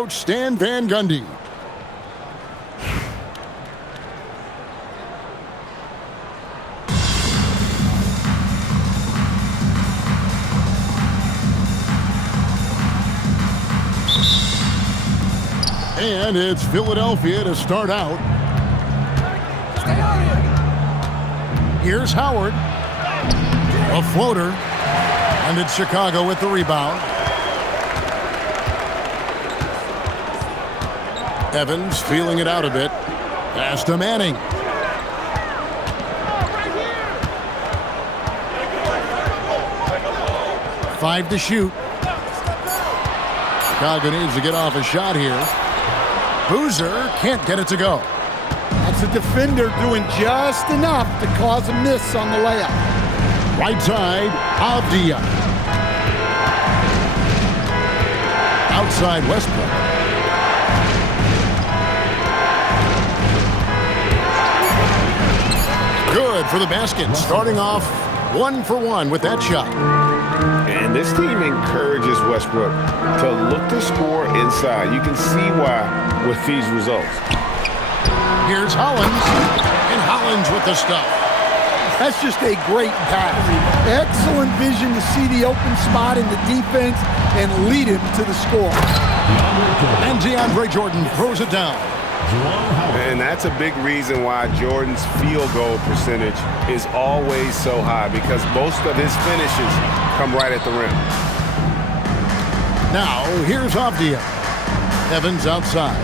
coach Stan Van Gundy. And it's Philadelphia to start out. Here's Howard. A floater. And it's Chicago with the rebound. Evans feeling it out a bit. Pass to Manning. Five to shoot. Chicago needs to get off a shot here. Boozer can't get it to go. That's a defender doing just enough to cause a miss on the layup. Right side, Avdia. Outside Westbrook. Good for the basket. Starting off 1 for 1 with that shot. And this team encourages Westbrook to look to score inside. You can see why with these results. Here's Hollins. And Hollins with the stuff. That's just a great pass. Excellent vision to see the open spot in the defense and lead him to the score. And DeAndre Jordan throws it down. And that's a big reason why Jordan's field goal percentage is always so high, because most of his finishes come right at the rim. Now, here's Avdia. Evans outside.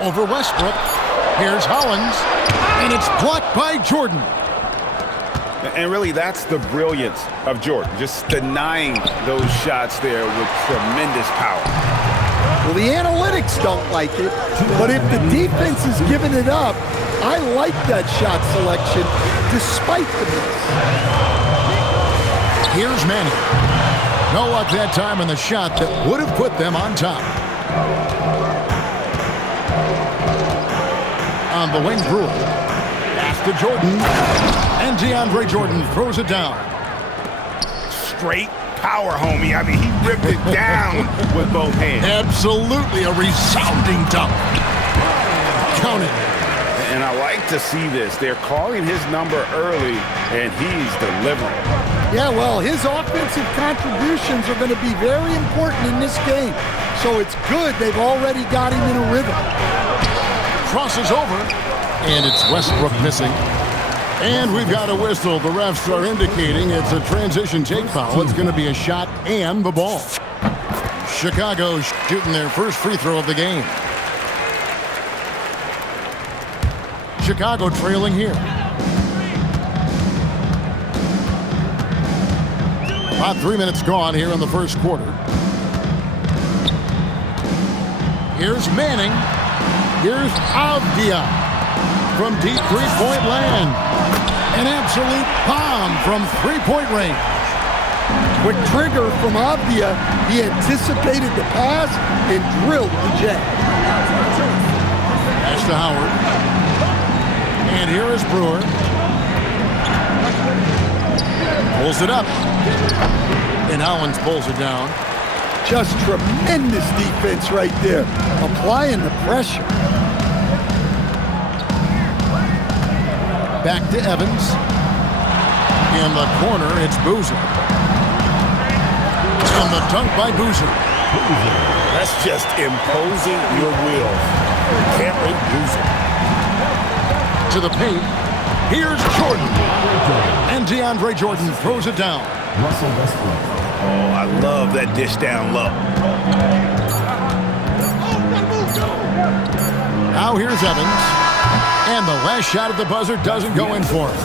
Over Westbrook. Here's Hollins. And it's blocked by Jordan. And really, that's the brilliance of Jordan, just denying those shots there with tremendous power. Well, the analytics don't like it, but if the defense is giving it up, I like that shot selection despite the miss. Here's Manning. No luck that time on the shot that would have put them on top. On the wing, Brewer. Pass to Jordan. And DeAndre Jordan throws it down. Straight power, homie. I mean, he ripped it down with both hands. Absolutely a resounding dunk. Count it. And I like to see this. They're calling his number early, and he's delivering. Yeah, well, his offensive contributions are going to be very important in this game. So it's good they've already got him in a rhythm. Crosses over, and it's Westbrook missing. And we've got a whistle. The refs are indicating it's a transition take foul. It's going to be a shot and the ball. Chicago shooting their first free throw of the game. Chicago trailing here. About 3 minutes gone here in the first quarter. Here's Manning. Here's Avdia from deep three-point land. An absolute bomb from three-point range. Quick trigger from Avdia. He anticipated the pass and drilled the jab. Pass to Howard. And here is Brewer. Pulls it up. And Hollins pulls it down. Just tremendous defense right there. Applying the pressure. Back to Evans. In the corner, it's Boozer. And the dunk by Boozer. That's just imposing your will. Cameron Boozer. To the paint. Here's Jordan. And DeAndre Jordan throws it down. Russell Westbrook. Oh, I love that dish down low. Now here's Evans. And the last shot at the buzzer doesn't go in for him.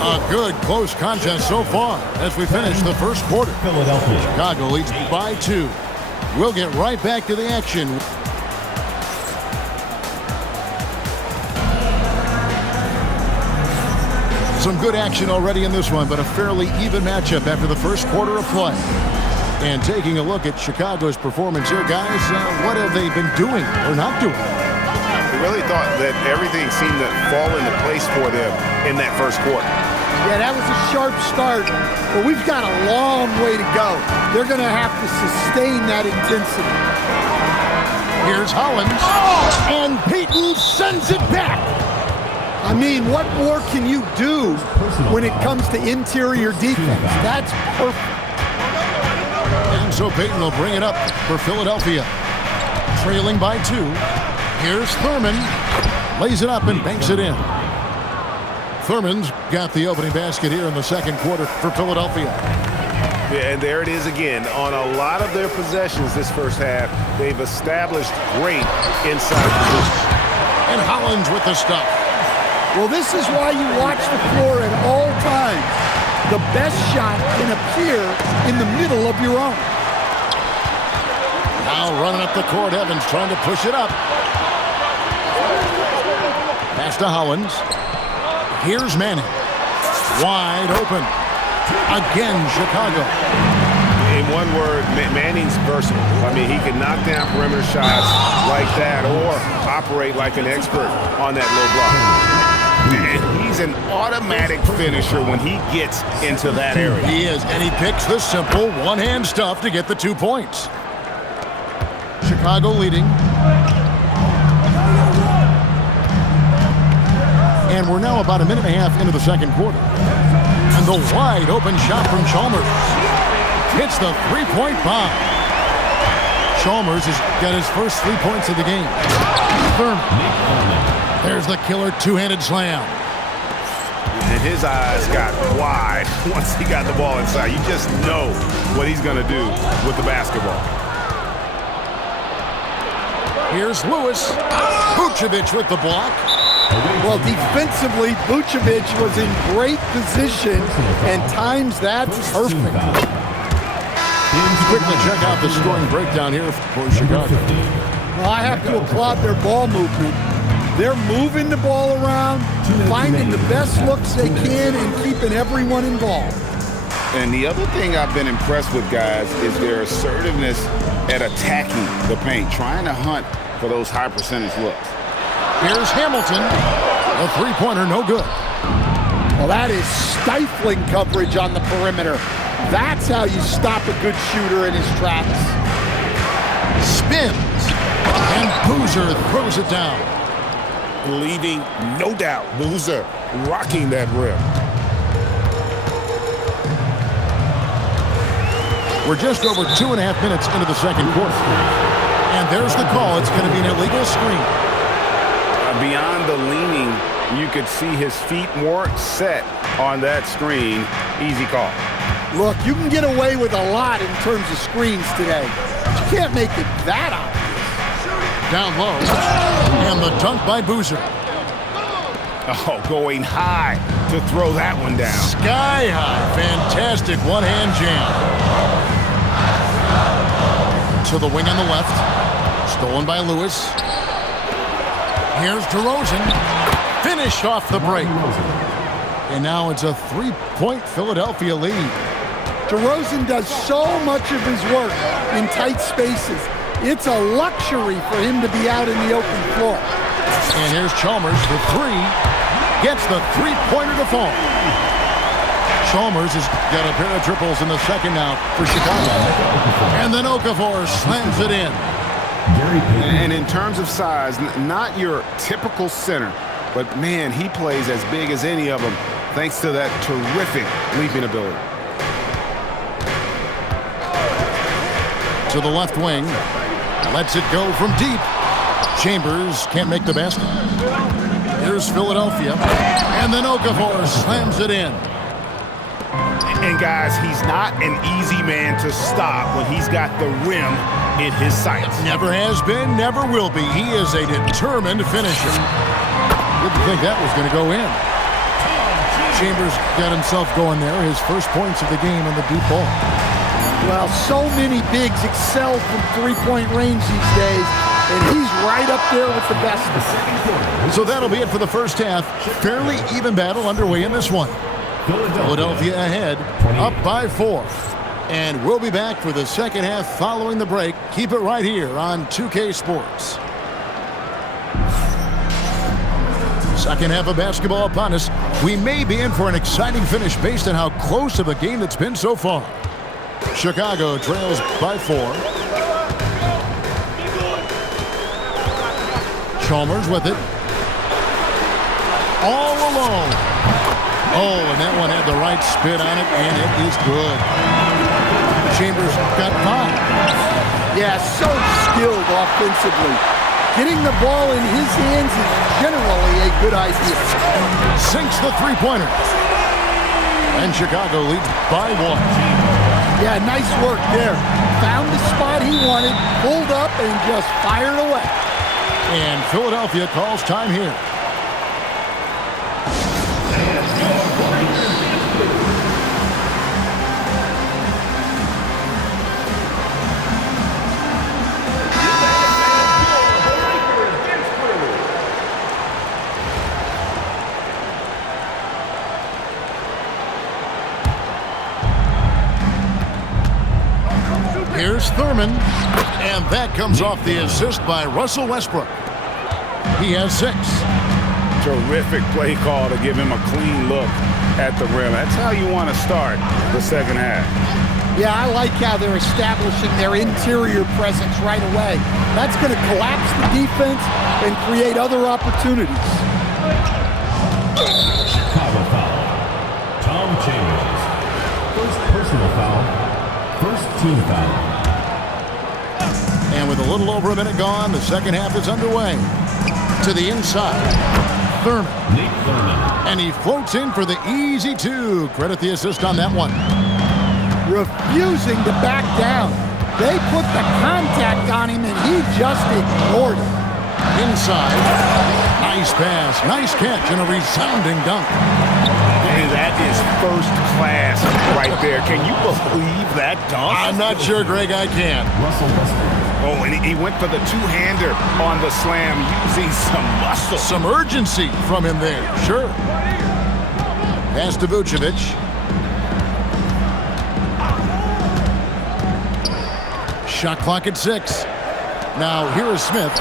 A good close contest so far as we finish the first quarter. Philadelphia. Chicago leads by 2. We'll get right back to the action. Some good action already in this one, but a fairly even matchup after the first quarter of play. And taking a look at Chicago's performance here, guys, what have they been doing or not doing? I really thought that everything seemed to fall into place for them in that first quarter. Yeah, that was a sharp start, but we've got a long way to go. They're going to have to sustain that intensity. Here's Hollins, and Peyton sends it back. I mean, what more can you do when it comes to interior defense? That's perfect. And so Peyton will bring it up for Philadelphia. Trailing by 2. Here's Thurman. Lays it up and banks it in. Thurman's got the opening basket here in the second quarter for Philadelphia. Yeah, and there it is again. On a lot of their possessions this first half, they've established great inside position. And Hollins with the stuff. Well, this is why you watch the floor at all times. The best shot can appear in the middle of your own. Now running up the court, Evans trying to push it up. Pass to Hollins. Here's Manning. Wide open. Again, Chicago. In one word, Manning's versatile. I mean, he can knock down perimeter shots like that or operate like an expert on that low block. And he's an automatic finisher when he gets into that area. He is, and he picks the simple one-hand stuff to get the 2 points. Chicago leading. And we're now about a minute and a half into the second quarter. And the wide open shot from Chalmers. Hits the three-point bomb. Chalmers has got his first 3 points of the game. Thurman. There's the killer two-handed slam. And his eyes got wide once he got the ball inside. You just know what he's going to do with the basketball. Here's Lewis. Vucevic with the block. Well, defensively, Vucevic was in great position and times that perfect. Quickly check out the scoring breakdown here for Chicago. Well, I have to applaud their ball movement. They're moving the ball around, finding the best looks they can, and keeping everyone involved. And the other thing I've been impressed with, guys, is their assertiveness at attacking the paint, trying to hunt for those high percentage looks. Here's Hamilton. A three-pointer, no good. Well, that is stifling coverage on the perimeter. That's how you stop a good shooter in his tracks. Spins. And Boozer throws it down. Leaving, no doubt, Boozer rocking that rim. We're just over 2.5 minutes into the second quarter. And there's the call. It's going to be an illegal screen. Beyond the leaning, you could see his feet more set on that screen. Easy call. Look, you can get away with a lot in terms of screens today. But you can't make it that obvious. Down low. And the dunk by Boozer. Oh, going high to throw that one down. Sky high. Fantastic one-hand jam. To the wing on the left. Stolen by Lewis. Here's DeRozan. Finished off the break. And now it's a 3-point Philadelphia lead. DeRozan does so much of his work in tight spaces. It's a luxury for him to be out in the open floor. And here's Chalmers for three. Gets the three-pointer to fall. Chalmers has got a pair of triples in the second now for Chicago. And then Okafor slams it in. And in terms of size, not your typical center, but man, he plays as big as any of them thanks to that terrific leaping ability. To the left wing. Lets it go from deep. Chambers can't make the basket. Here's Philadelphia. And then Okafor slams it in. And guys, he's not an easy man to stop when he's got the rim in his sights. Never has been, never will be. He is a determined finisher. Didn't think that was going to go in. Chambers got himself going there. His first points of the game on the deep ball. Well, so many bigs excel from three-point range these days, and he's right up there with the best. So that'll be it for the first half. Fairly even battle underway in this one. Philadelphia ahead, up by 4. And we'll be back for the second half following the break. Keep it right here on 2K Sports. Second half of basketball upon us. We may be in for an exciting finish based on how close of a game that's been so far. Chicago trails by 4. Chalmers with it. All alone. Oh, and that one had the right spin on it, and it is good. Chambers got 5. Yeah, so skilled offensively. Getting the ball in his hands is generally a good idea. Sinks the three-pointer. And Chicago leads by 1. Yeah, nice work there. Found the spot he wanted, pulled up, and just fired away. And Philadelphia calls time here. Here's Thurman, and that comes off the assist by Russell Westbrook. He has 6. Terrific play call to give him a clean look at the rim. That's how you want to start the second half. Yeah, I like how they're establishing their interior presence right away. That's going to collapse the defense and create other opportunities. Chicago foul. Tom Chambers. First personal foul. First team foul. And with a little over a minute gone, the second half is underway. To the inside, Thurman. Nate Thurman. And he floats in for the easy 2. Credit the assist on that one. Refusing to back down. They put the contact on him, and he just ignored it. Inside, nice pass, nice catch, and a resounding dunk. Hey, that is first class right there. Can you believe that dunk? I'm not sure, Greg, I can. Russell Westbrook. Oh, and he went for the two-hander on the slam using some muscle. Some urgency from him there, sure. Pass to Vucevic. Shot clock at 6. Now here is Smith.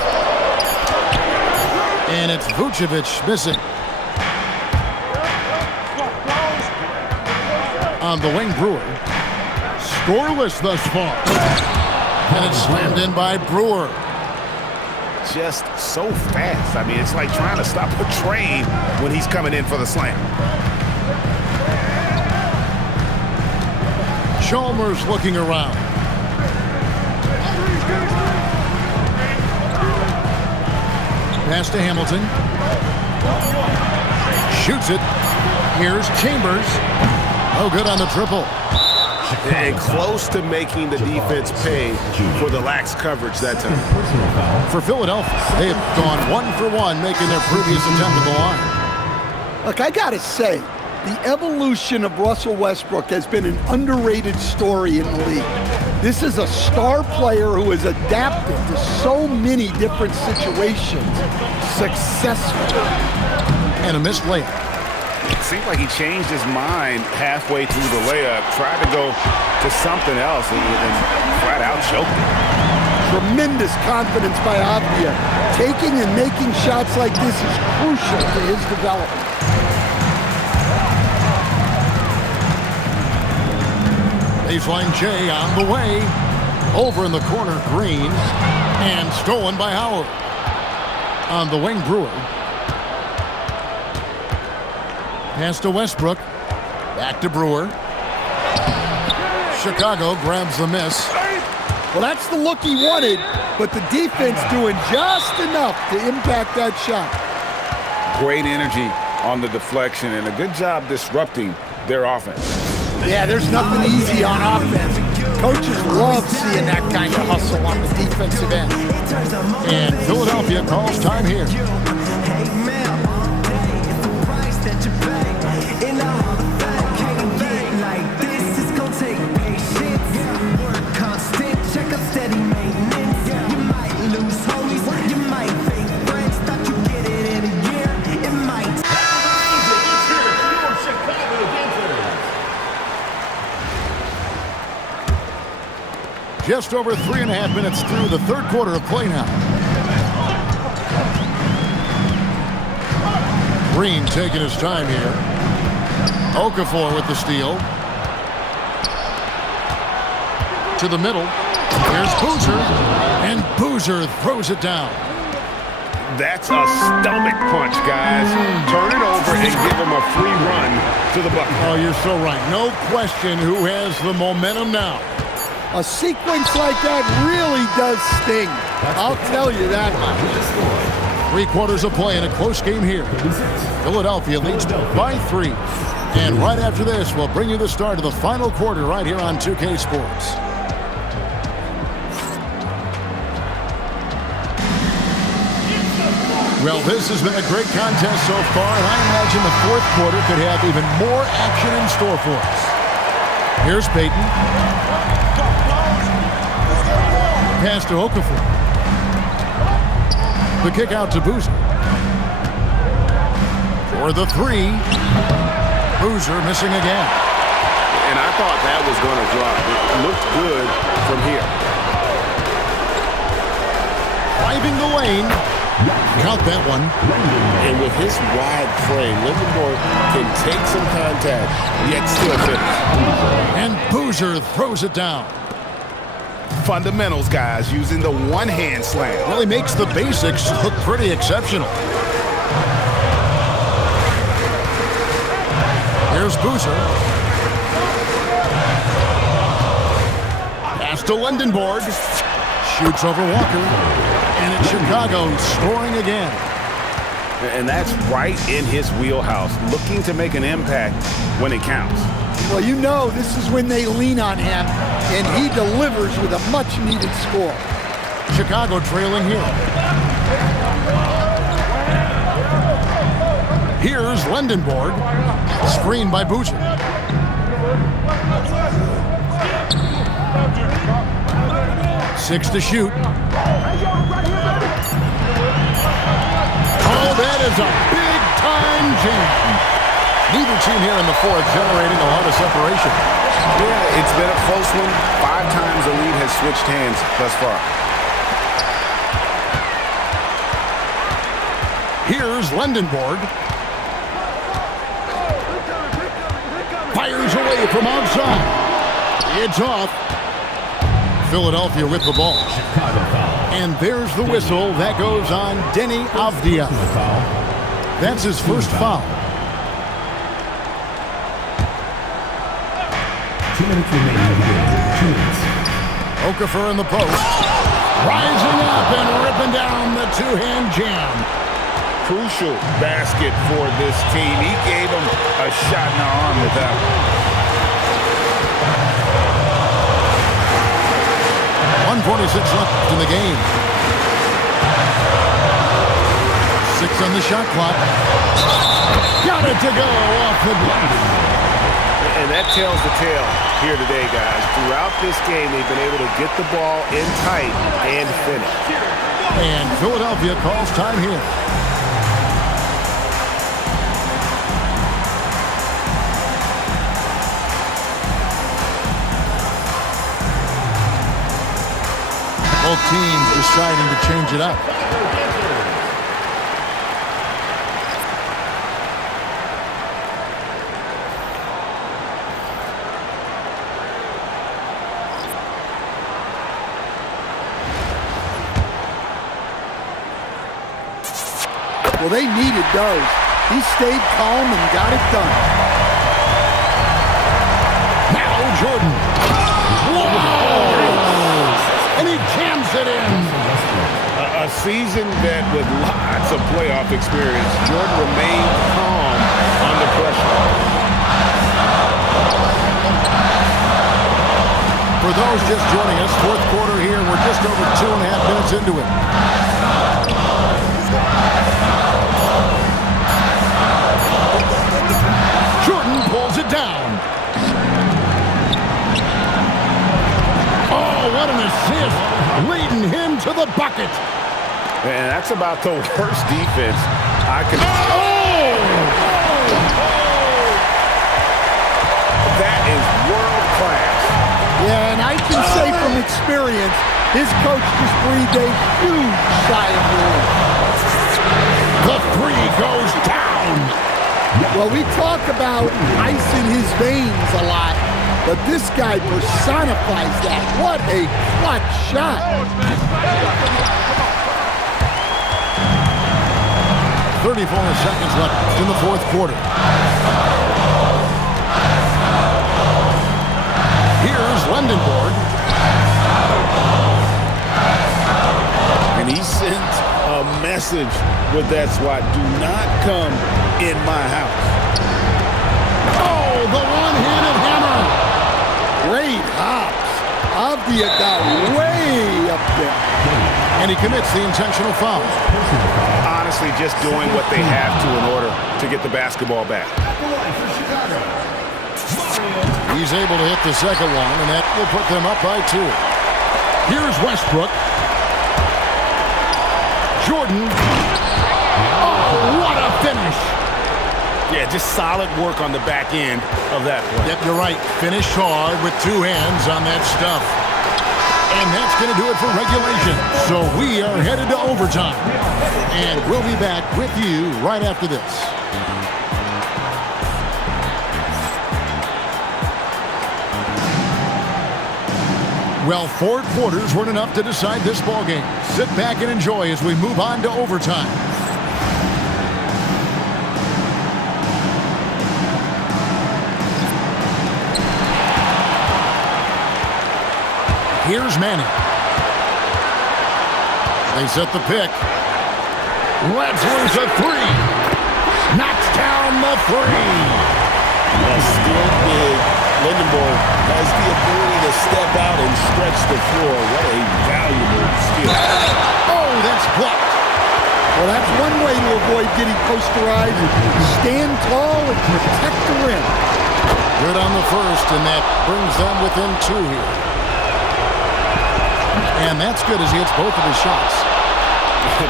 And it's Vucevic missing. On the wing, Brewer. Scoreless thus far. And it's slammed in by Brewer. Just so fast. I mean, it's like trying to stop a train when he's coming in for the slam. Chalmers looking around. Pass to Hamilton. Shoots it. Here's Chambers. No good on the triple. And close to making the defense pay for the lax coverage that time. For Philadelphia, they've gone 1 for 1, making their previous attempt at the line. Look, I gotta say, the evolution of Russell Westbrook has been an underrated story in the league. This is a star player who has adapted to so many different situations successfully. And a missed layup. It seemed like he changed his mind halfway through the layup, tried to go to something else, and flat out choked it. Tremendous confidence by Avdia. Taking and making shots like this is crucial to his development. Baseline J on the way. Over in the corner, Green. And stolen by Howard. On the wing, Brewer. Pass to Westbrook. Back to Brewer. Chicago grabs the miss. Well, that's the look he wanted, but the defense doing just enough to impact that shot. Great energy on the deflection and a good job disrupting their offense. Yeah, there's nothing easy on offense. Coaches love seeing that kind of hustle on the defensive end. And Philadelphia calls time here. Just over 3.5 minutes through the third quarter of play now. Green taking his time here. Okafor with the steal. To the middle. Here's Boozer. And Boozer throws it down. That's a stomach punch, guys. Turn it over and give him a free run to the bucket. Oh, you're so right. No question who has the momentum now. A sequence like that really does sting. I'll tell you that much. 3 quarters of play in a close game here. Philadelphia leads by 3. And right after this, we'll bring you the start of the final quarter right here on 2K Sports. Well, this has been a great contest so far, and I imagine the 4th quarter could have even more action in store for us. Here's Payton. Pass to Okafor. The kick out to Boozer. For the 3. Boozer missing again. And I thought that was going to drop. It looked good from here. Driving the lane. Count that one. And with his wide frame, Livermore can take some contact, yet still finish. And Boozer throws it down. Fundamentals, guys, using the one-hand slam. Well, he makes the basics look pretty exceptional. Here's Boozer. Pass to Lindenborg. Shoots over Walker. And it's Chicago scoring again. And that's right in his wheelhouse, looking to make an impact when it counts. Well, you know this is when they lean on him, and he delivers with a much-needed score. Chicago trailing here. Here's Lindenborg. Screen by Boozer. Six to shoot. Oh, that is a big-time jam. Neither team here in the 4th generating a lot of separation. Yeah, it's been a close one. 5 times the lead has switched hands thus far. Here's Lindenborg. Fires away from outside. It's off. Philadelphia with the ball. And there's the whistle. That goes on Deni Avdija. That's his first foul. 2 minutes remaining in the game. 2 minutes. Okafor in the post. Rising up and ripping down the 2-hand jam. Crucial basket for this team. He gave him a shot in the arm with that one. 1:46 left in the game. 6 on the shot clock. Got it to go off the glass. And that tells the tale here today, guys. Throughout this game, they've been able to get the ball in tight and finish. And Philadelphia calls time here. Both teams deciding to change it up. Well, they needed those. He stayed calm and got it done. Now Jordan. Whoa! And he jams it in. A season that with lots of playoff experience, Jordan remained calm under pressure. For those just joining us, 4th quarter here. We're just over 2.5 minutes into it. Jordan pulls it down. Oh, what an assist, leading him to the bucket. And that's about the worst defense I can... Oh! That is world class. Yeah, and I can say from experience, his coach just breathed a huge sigh of relief. The 3 goes down. Well, we talk about ice in his veins a lot, but this guy personifies that. What a clutch shot. 34 seconds left in the fourth quarter. Here's Lendenborg. And he sent a message with that swat. Do not come in my house. Oh, the one-handed hammer. Great hops. Avdia got way up there. And he commits the intentional foul. Honestly, just doing what they have to in order to get the basketball back. He's able to hit the second one, and that will put them up by 2. Here's Westbrook. Jordan. Oh, what a finish. Yeah, just solid work on the back end of that play. Yep, you're right. Finish hard with 2 hands on that stuff. And that's going to do it for regulation. So we are headed to overtime. And we'll be back with you right after this. Well, 4 quarters weren't enough to decide this ballgame. Sit back and enjoy as we move on to overtime. Here's Manning. They set the pick. Lets loose a 3. Knocks down the 3. Still big. Lendenborg has the ability to step out and stretch the floor. What a valuable skill. Oh, that's blocked. Well, that's one way to avoid getting posterized. Stand tall and protect the rim. Good on the first, and that brings them within 2 here. And that's good as he hits both of his shots.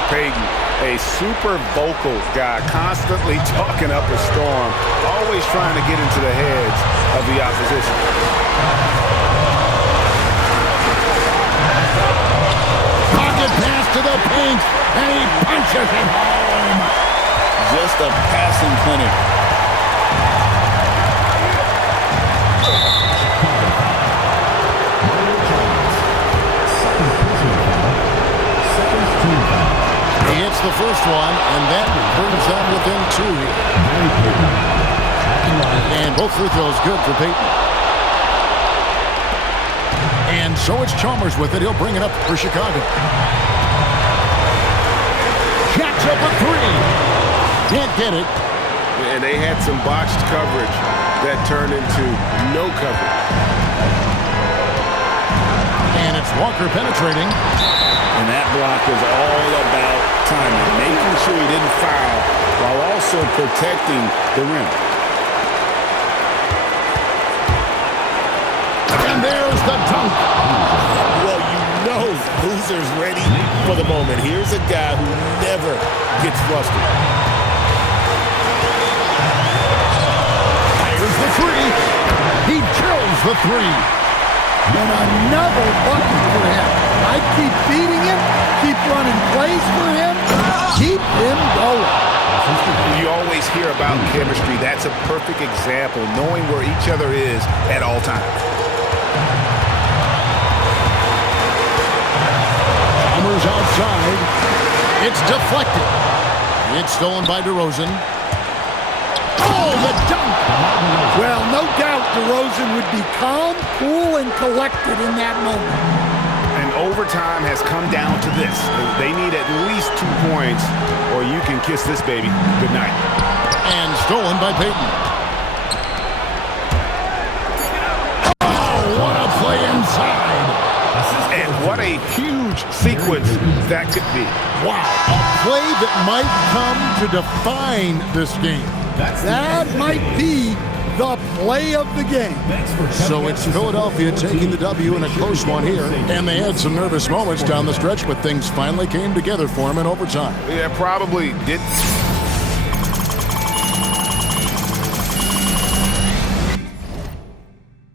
Peyton, a super vocal guy, constantly talking up a storm, always trying to get into the heads of the opposition. Pocket pass to the paint, and he punches it home. Just a passing clinic. He hits the first one, and that brings them within 2 here. And both free throws good for Peyton. And so it's Chalmers with it. He'll bring it up for Chicago. Jacks up a 3. Can't get it. And they had some botched coverage that turned into no coverage. And it's Walker penetrating. And that block was all about timing, making sure he didn't foul while also protecting the rim. And there's the dunk. Well, you know Boozer's ready for the moment. Here's a guy who never gets flustered. Fires the 3. He drills the 3. And another bucket for him. I keep feeding him, keep running plays for him, keep him going. You always hear about chemistry. That's a perfect example, knowing where each other is at all times. Chalmers outside. It's deflected. It's stolen by DeRozan. Oh, the dunk! Well, no doubt DeRozan would be calm, cool, and collected in that moment. And overtime has come down to this. They need at least 2 points, or you can kiss this baby goodnight. And stolen by Peyton. Oh, what a play inside. And what a huge sequence that could be. Wow, a play that might come to define this game. That might be the play of the game. So it's Philadelphia taking the W in a close one here. And they had some nervous moments down the stretch, but things finally came together for them in overtime. Yeah, probably did